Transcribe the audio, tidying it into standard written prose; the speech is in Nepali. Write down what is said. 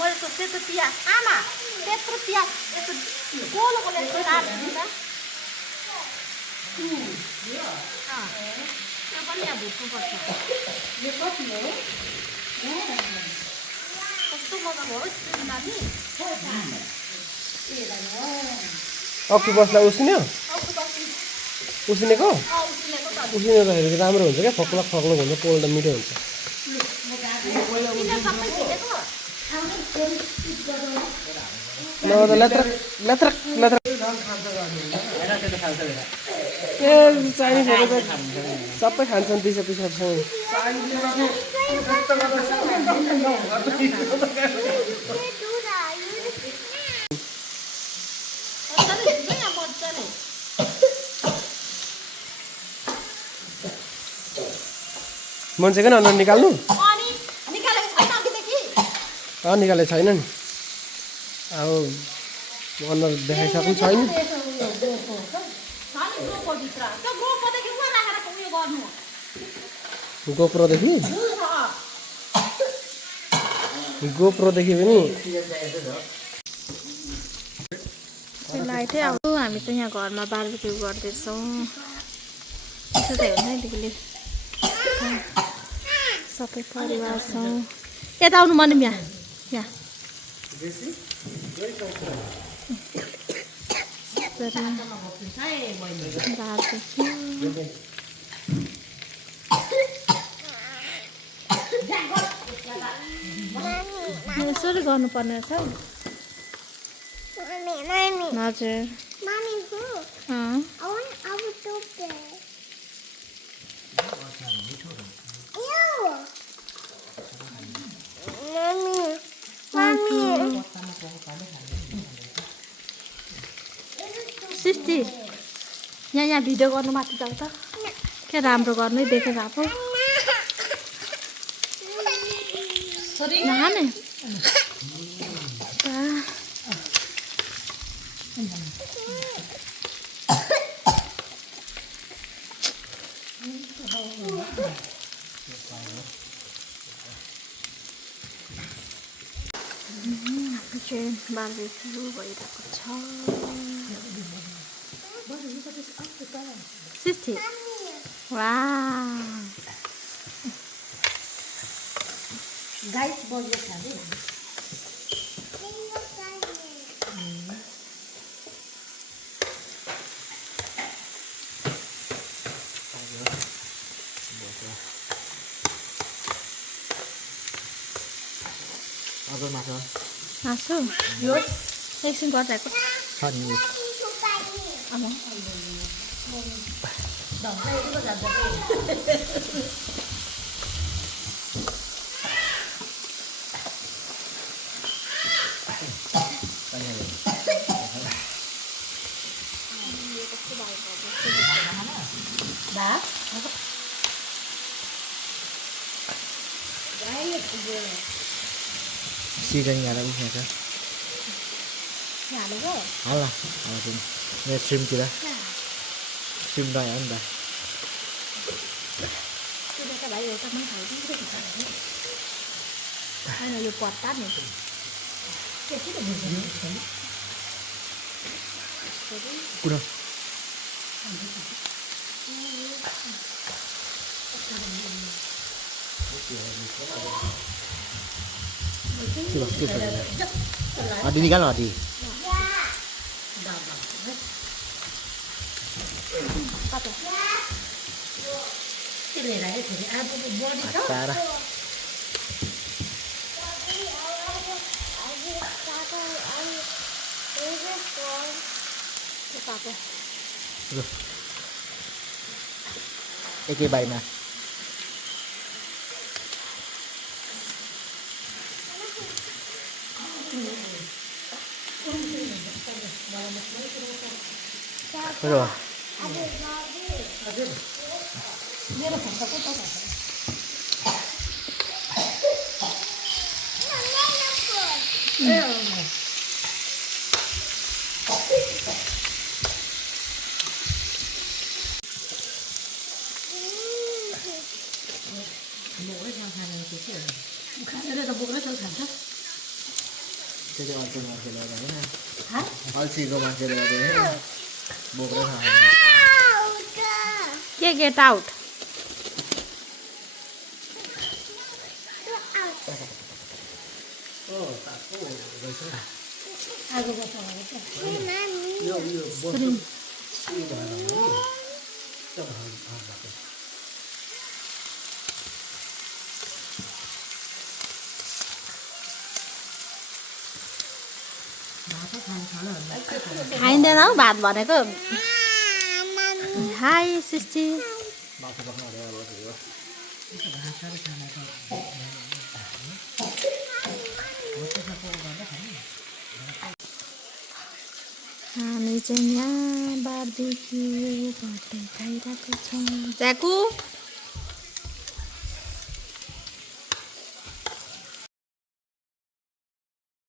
मैले त सेतो पियाज आमा त्यत्रो पियाज यस्तो गोलो गोलो यस्तो राख्नु त त्यो पनि यहाँ भुट्नुपर्छ यो कति हो कस्तो मजा भयो स्क्रिन नानी अक्टोपसलाई उसिन्यो उसिनेको उसिनेको हेरेको राम्रो हुन्छ क्या फक्लक फक्लक हुन्छ पोल्दा मिठो हुन्छ नभए त लेत्रक लेत्रक लेत्रक ए चाइनिजहरू त सबै खान्छन् पिसा पिसासँग मान्छेको न अनुहार निकाल्नु निकालेको छैन नि अब अनुहार देखाइसक्नु छैन गोप्रोदेखि गोप्रोदेखि पनि लाइटै अब हामी चाहिँ यहाँ घरमा बारबेक्यू गर्दैछौँ त्यसो त हेर्नैदेखि सबै परिवार छौँ यता आउनु मन यहाँ यहाँ यसरी गर्नुपर्ने रहेछ हजुर सिस्टी यहाँ भिडियो गर्नु माथि जाऊ त के राम्रो गर्नै देखेर अब नहाने बारबेक्यू भइरहेको छ सिस्टी वाह गाइस बज्यो खाने मासु यो एकछिन गरिरहेको Sigang ada usnya kan? Ya ada kok. Alah, alasin. Ya shrimp kita. Shrimp dah ya anda. Sudah tak bayar, tak mahal tu kita bisa. Mana you potan ni? Kurang. Coba kita Adi ni kan Adi. Acara. Eke baik na. Berapa? त्यो अल्छी मान्छेले गर्दा होइन हाँ अल्छीको मान्छेले गर्दा होइन बोक्रै खाँदैन के गेट आउट आगो बस्छ भने चाहिँ यो श्री खाइँदैन हौ भात भनेको हाई सृष्टि माथि बस्नु अरे अब त्यो हामी चाहिँ यहाँ बार्बिक्यू गर्दै खाइरहेको छौँ ज्याकु